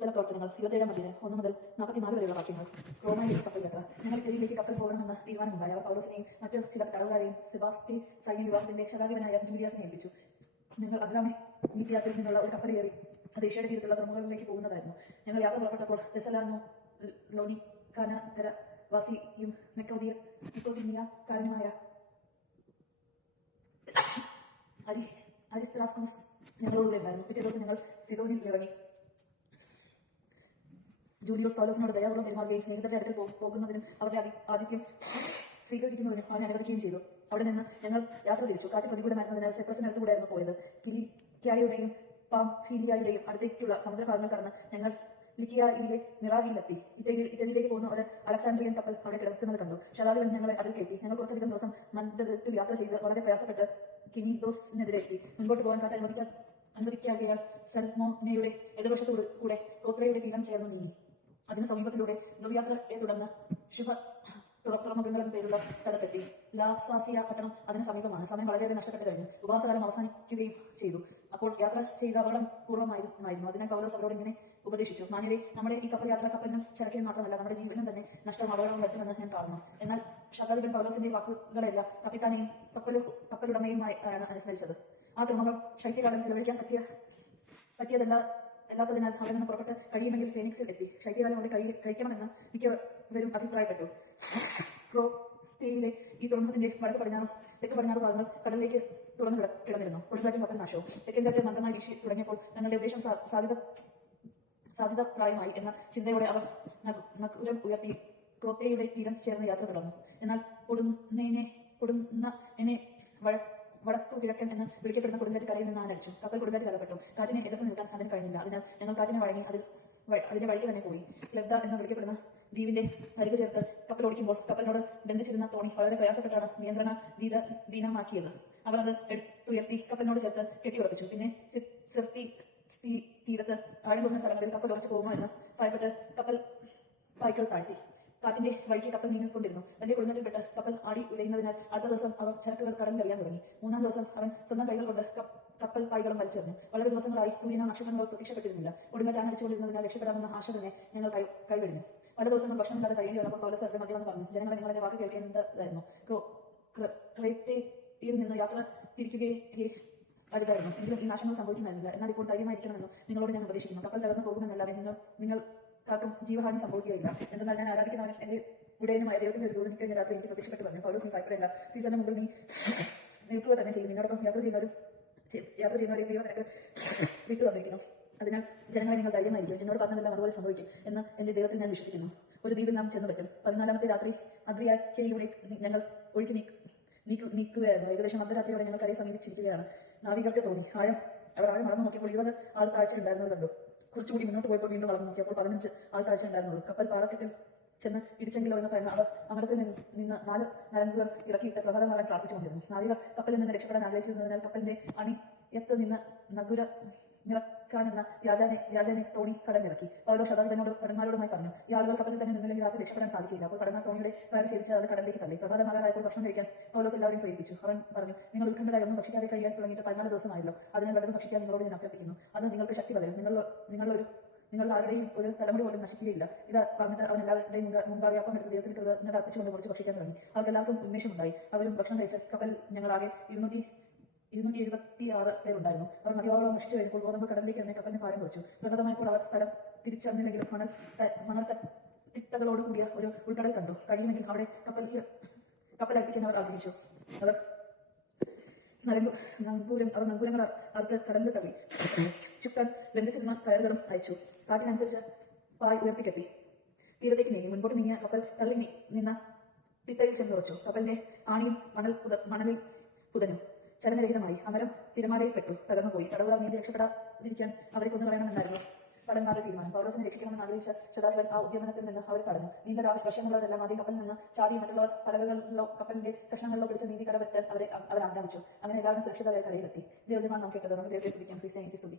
സ്ഥല പ്രവർത്തനങ്ങൾ 27-ാം തീയതി 1 മുതൽ 44 വരെയുള്ള വാക്യങ്ങൾ. റോമായിലേക്ക് കപ്പൽ യാത്ര. ഞങ്ങൾ ഇറ്റലിയിലേക്ക് കപ്പൽ പോകണമെന്ന തീരുമാനമുണ്ടായ പൗലോസിനെയും മറ്റ് ചില തടവുകാരെയും സെബാസ്തി സൈന്യ വിഭാഗത്തിന്റെ ശതാധിപനായ ജൂലിയാസിനെ ഏൽപ്പിച്ചു. ഞങ്ങൾ അദ്രാമെ മിത്തിയാത്തിൽ നിന്നുള്ള ഒരു കപ്പൽ കയറി അത് ഏഷ്യയുടെ തീരത്തുള്ള തുറമുഖങ്ങളിലേക്ക് പോകുന്നതായിരുന്നു. ഞങ്ങൾ യാത്ര പുറപ്പെട്ടപ്പോൾ തെസലോനിക്ക ലോനിക്കാനകര വാസിയും മെക്കോദിയ കാരനുമായ അരിസ്ത്രാസ്കോസ് ഞങ്ങളോടുകൂടെ ഉണ്ടായിരുന്നു. പിറ്റേ ദിവസം ഞങ്ങൾ സിദോനിൽ ഇറങ്ങി. ജൂലിയോസ് പൗലോസിനോട് ദയാപൂർവ്വം പെരുമാറുകയും സ്നേഹിതരുടെ അടുക്കൽ പോകുന്നതിനും അവരുടെ ആതിഥ്യം സ്വീകരിക്കുന്നതിനും അവനെ അനുവദിക്കുകയും ചെയ്തു. അവിടെ നിന്ന് ഞങ്ങൾ യാത്ര തിരിച്ചു. കാറ്റ് പ്രതികൂലമായിരുന്നതിനാൽ സെപ്രസിനടുത്തുകൂടെയായിരുന്നു പോയത്. കിലിക്യായുടെയും പാംഫീലിയായുടെയും അടുത്തേക്കുള്ള സമുദ്രഭാഗങ്ങൾ കടന്ന് ഞങ്ങൾ ലിക്കിയയിലെ മിറായിലെത്തി. ഇറ്റലിയിലേക്ക് പോകുന്ന ഒരു അലക്സാണ്ട്രിയൻ കപ്പൽ അവിടെ കിടക്കുന്നത് കണ്ടു. ശതാധിപൻ ഞങ്ങളെ അതിൽ കയറ്റി. ഞങ്ങൾ കുറച്ചധികം ദിവസം മന്ദഗതിയിൽ യാത്ര ചെയ്ത് വളരെ പ്രയാസപ്പെട്ട് കിനിദോസിനെതിരെ എത്തി. മുൻപോട്ട് പോകാൻ കാറ്റ് അനുവദിക്കാകയാൽ സൽമോനയുടെ എതിർവശത്തുകൂടെ കോത്രയുടെ തീരം ചേർന്ന് നീങ്ങി. അതിന് സമീപത്തിലൂടെ ദുർയാത്രയെ തുടർന്ന് ശുഭ തുറമുഖങ്ങൾ എന്ന പേരുള്ള സ്ഥലത്തെത്തി. ലാസാസിയ പട്ടണം അതിന് സമീപമാണ്. സമയം വളരെയേറെ നഷ്ടപ്പെട്ടു കഴിഞ്ഞു. ഉപവാസകാലം അവസാനിക്കുകയും ചെയ്തു. അപ്പോൾ യാത്ര ചെയ്ത അപകടം പൂർവ്വമായിരുന്നു. അതിനാൽ പൗലോസ് അവരോട് ഇങ്ങനെ ഉപദേശിച്ചു: മാന്യരെ, നമ്മുടെ ഈ കപ്പൽ യാത്ര കപ്പലിനും ചരക്കിനും മാത്രമല്ല, നമ്മുടെ ജീവനും തന്നെ നഷ്ടവും അപകടവും വരുത്തുമെന്ന് ഞാൻ കാണുന്നു. എന്നാൽ ശതാധിപൻ പൗലോസിന്റെ വാക്കുകളെല്ലാം കപ്പിത്താനെയും കപ്പലുടമയുമായാണ് അനുസ്മരിച്ചത്. ആ തുറമുഖം ശൈത്യകാലം ചെലവഴിക്കാൻ പറ്റിയതല്ലാത്തതിനാൽ അവിടെ നിന്ന് പുറപ്പെട്ട് കഴിയുമെങ്കിൽ ഫീനിക്സിൽ എത്തി ശൈത്യകാലം അവിടെ കഴിക്കണമെന്ന് മിക്കവരും അഭിപ്രായപ്പെട്ടു. ക്രോത്തേയിലെ ഈ തുറമുഖത്തിന്റെ തെക്ക് പടിഞ്ഞാറ് ഭാഗങ്ങൾ കടലിലേക്ക് തുറന്നു കിടന്നിരുന്നു. കൊടുങ്കാറ്റും കപ്പൽ നാശവും. തെക്കൻ കാറ്റ് മന്ദമായി വീശി തുടങ്ങിയപ്പോൾ തങ്ങളുടെ ഉദ്ദേശം സാധ്യതപ്രായമായി എന്ന ചിന്തയോടെ അവർ നങ്കൂരം ഉയർത്തി ക്രോത്തേയുടെ തീരം ചേർന്ന് യാത്ര തുടർന്നു. എന്നാൽ പൊടുന്നനെ വടക്കു കിഴക്കൻ എന്ന് വിളിക്കപ്പെടുന്ന കൊടുങ്കാറ്റ് കരയിൽ നിന്ന് ആഞ്ഞടിച്ചു. കപ്പൽ കൊടുങ്കാറ്റിൽ അകപ്പെട്ടു. കാറ്റിനെ എതിർത്ത് നിൽക്കാൻ അതിന് കഴിഞ്ഞില്ല. അതിനാൽ ഞങ്ങൾ കാറ്റിനെ വഴങ്ങി അതിന്റെ വഴിക്ക് തന്നെ പോയി. ക്ലെബ്ദ എന്ന് വിളിക്കപ്പെടുന്ന ദ്വീപിന്റെ അരികു ചേർത്ത് കപ്പൽ ഓടിക്കുമ്പോൾ കപ്പലിനോട് ബന്ധിച്ചിരുന്ന തോണി വളരെ പ്രയാസപ്പെട്ടാണ് നിയന്ത്രണാധീനമാക്കിയത്. അവർ അത് എടുത്തുയർത്തി കപ്പലിനോട് ചേർത്ത് കെട്ടിയുറപ്പിച്ചു. പിന്നെ സിർത്തി തീരത്ത് ആഴം കുറഞ്ഞ സ്ഥലങ്ങളിൽ കപ്പൽ ഉറച്ചു പോകുമോ എന്ന് ഭയപ്പെട്ട് കപ്പൽ പായ്ക്കൾ താഴ്ത്തി. കാറ്റിന്റെ വഴിക്ക് കപ്പൽ നീങ്ങിക്കൊണ്ടിരുന്നു. വലിയ കൊടുങ്കാറ്റിൽപ്പെട്ട് കപ്പൽ ആടി ഉലയുന്നതിനാൽ അടുത്ത ദിവസം അവർ ചരക്കുകൾ കടലിലെറിയാൻ തുടങ്ങി. 3-ാം ദിവസം അവൻ സ്വന്തം കൈകൾ കൊണ്ട് കപ്പൽ പായ്കളും വലിച്ചെറിഞ്ഞു. വളരെ ദിവസങ്ങളായി സൂര്യനോ നക്ഷത്രങ്ങളോ പ്രത്യക്ഷപ്പെട്ടിരുന്നില്ല. കൊടുങ്കാറ്റ് ആഞ്ഞടിച്ചുകൊണ്ടിരുന്നതിനാൽ രക്ഷപ്പെടാമെന്ന ആശ തന്നെ ഞങ്ങൾ കൈവെടിഞ്ഞു. പല ദിവസങ്ങൾ ഭക്ഷണമില്ലാതെ കഴിയേണ്ടി വന്നപ്പോൾ പൗലോസ് അവരുടെ മധ്യവൻ പറഞ്ഞു: ജനങ്ങളെ, നിങ്ങളെന്റെ വാക്ക് കേൾക്കേണ്ടതായിരുന്നു. ക്രേത്തയിൽ നിന്ന് യാത്ര തിരിക്കുകയേ അരുതായിരുന്നു. എങ്കിലും ഈ നാശങ്ങൾ സംഭവിക്കുമായിരുന്നില്ല. എന്നാൽ ഇപ്പോൾ ധൈര്യമായിരിക്കണമെന്ന് നിങ്ങളോട് ഞാൻ ഉപദേശിക്കുന്നു. കപ്പൽ തകർന്നു പോകുമെന്നല്ലാതെ നിങ്ങൾക്കാർക്കും ജീവഹാനി സംഭവിക്കുകയില്ല. എന്നാൽ ഞാൻ ആരാധിക്കുന്നവനും എന്റെ ഉടയനുമായ ദൈവത്തിന്റെ ഒരു ദൂതൻ കഴിഞ്ഞ രാത്രി എനിക്ക് പ്രത്യക്ഷപ്പെട്ടു പറഞ്ഞു: പൗലോസ്, നീ ഭയപ്പെടേണ്ട. സീസറിന് മുമ്പിൽ നീ നിൽക്കുക തന്നെ ചെയ്യും. നിന്നോടൊപ്പം യാത്ര ചെയ്യുന്നവരെ ദൈവം നിനക്ക് വിട്ടു തന്നിരിക്കുന്നു. അതിനാൽ ജനങ്ങളെ, നിങ്ങൾ ധൈര്യമായിരിക്കും. എന്നോട് പറഞ്ഞതെല്ലാം അതുപോലെ സംഭവിക്കും എന്ന് എന്റെ ദൈവത്തിൽ ഞാൻ വിശ്വസിക്കുന്നു. ഒരു ദ്വീപിൽ നാം ചെന്നു പറ്റും. 14-ാമത്തെ രാത്രി അദ്രിയാക്കയിലൂടെ ഞങ്ങൾ ഒഴുക്കി നീക്കുകയായിരുന്നു. ഏകദേശം അർദ്ധരാത്രിയോടെ ഞങ്ങൾ കരയെ സമീപിച്ചിരിക്കുകയാണ്. നാവികർക്ക് തോന്നി അവർ ആഴം അളന്നു നോക്കിയപ്പോൾ 20 ആൾ താഴ്ച ഉണ്ടായിരുന്നത് കണ്ടു. കുറച്ചുകൂടി മുന്നോട്ട് പോയപ്പോൾ വീണ്ടും വളർന്നു നോക്കിയപ്പോൾ 15 ആൾ താഴ്ച ഉണ്ടായിരുന്നുള്ളൂ. കപ്പൽ പാറക്കെട്ടിൽ ചെന്ന് ഇടിച്ചെങ്കിലോ എന്ന് പറയുന്ന അവർ അമരത്തിൽ നിന്ന് 4 നരമ്പുകൾ ഇറക്കിയിട്ട് പ്രഭാതമാകാൻ പ്രാർത്ഥിച്ചുകൊണ്ടിരുന്നു. നാവികർ കപ്പലിൽ നിന്ന് രക്ഷപ്പെടാൻ ആഗ്രഹിച്ചിരുന്നതിനാൽ കപ്പലിന്റെ അണിയത്ത് നിന്ന് നിറക്കാനെന്ന വ്യാജേന തോണി കടന്നിറക്കി. പൗലോസ് ശതാധിപനോട് ഭടന്മാരോടുമായി പറഞ്ഞു: ഈ ആളുകൾ കപ്പലിൽ തന്നെ നിന്നില്ലെങ്കിൽ ആർക്ക് രക്ഷപ്പെടാൻ സാധിക്കില്ല. അപ്പോൾ ഭടന്മാർ തോണിയുടെ ഫയർ ശേഷിച്ച് അത് കടലിലേക്ക് തള്ളി. പ്രഭാതമാകാറായപ്പോൾ ഭക്ഷണം കഴിക്കാൻ പൗലോസ് എല്ലാവരെയും പ്രേരിപ്പിച്ചു. അവൻ പറഞ്ഞു: നിങ്ങൾ ഉത്കണ്ഠരായി ഒന്നും ഭക്ഷിക്കാതെ കഴിയാൻ തുടങ്ങിയിട്ട് 14 ദിവസമായല്ലോ. അതിനാൽ വല്ലതും ഭക്ഷിക്കാൻ നിങ്ങളോട് ഞാൻ അഭ്യർത്ഥിക്കുന്നു. അത് നിങ്ങൾക്ക് ശക്തി പകരും. നിങ്ങൾ ആരുടെയും ഒരു തലമുടി പോലും നശിക്കുകയില്ല. ഇത് പറഞ്ഞിട്ട് അവൻ എല്ലാവരുടെയും മുമ്പാകെ അപ്പം എടുത്ത് ദൈവത്തിന് കൃതജ്ഞത അർപ്പിച്ചുകൊണ്ട് കുറച്ച് ഭക്ഷിക്കാൻ തുടങ്ങി. അവർക്ക് എല്ലാവർക്കും ഉന്മേഷമുണ്ടായി. അവരും ഭക്ഷണം കഴിച്ച കപ്പൽ ഞങ്ങളാകെ 276 പേരുണ്ടായിരുന്നു. അവർ മതിയോളം നശിച്ചു കഴിഞ്ഞപ്പോൾ ഗോതമ്പ് കടലിലേക്ക് ഇറങ്ങി കപ്പലിന് ഭാരം കുറച്ചു. പ്രകൃതമായപ്പോൾ അവർ സ്ഥലം തിരിച്ചറിഞ്ഞില്ലെങ്കിലും മണൽത്തിട്ടകളോട് കൂടിയ ഒരു ഉൾക്കടൽ കണ്ടു. കഴിയുമെങ്കിൽ അവിടെ കപ്പലടുപ്പിക്കാൻ അവർ ആഗ്രഹിച്ചു. അവർ നങ്കൂരങ്ങൾ അറുത്ത് കടലിൽ തള്ളി. ചുക്കാൻ ബന്ധിച്ചിരുന്ന കയറുകളും അയച്ചു. കാറ്റിനനുസരിച്ച് പായ് ഉയർത്തിക്കെട്ടി തീരത്തേക്ക് നീങ്ങി. മുൻപോട്ട് നീങ്ങിയ കപ്പൽ തള്ളി നിന്ന തിട്ടയിൽ ചെന്നുറച്ചു. കപ്പലിന്റെ ആണിയും മണലിൽ പുതഞ്ഞു. ചലനരഹിതമായി. അമരം തിരമാലയിൽപ്പെട്ടു തകർന്നുപോയി. തടവുകാർ നീന്തി രക്ഷപ്പെടാതിരിക്കാൻ അവരെ കൊന്നുകളയണമെന്നായിരുന്നു ഭടന്മാരുടെ തീരുമാനം. പൗലോസിനെ രക്ഷിക്കണമെന്ന് ആഗ്രഹിച്ച ശതാധിപൻ ആ ഉദ്യമനത്തിൽ നിന്ന് അവരെ തടഞ്ഞു. നീണ്ട വർഷങ്ങളുള്ളവരെല്ലാം ആദ്യം കപ്പലിൽ നിന്ന് ചാടി മറ്റുള്ളവർ പലകളിലോ കപ്പലിന്റെ കഷ്ണങ്ങളിലോ പിടിച്ച് നീന്തി കടവെത്താൻ അവർ ആജ്ഞാപിച്ചു. അങ്ങനെ എല്ലാവരും സുരക്ഷിതരായി കരയിലെത്തി. ദൈവജനമാണ് നാം കേട്ടത്. നമുക്ക് ദൈവത്തെ സ്തുതിക്കാം. ക്രിസ്ത്യാനിക്ക് സ്തുതി.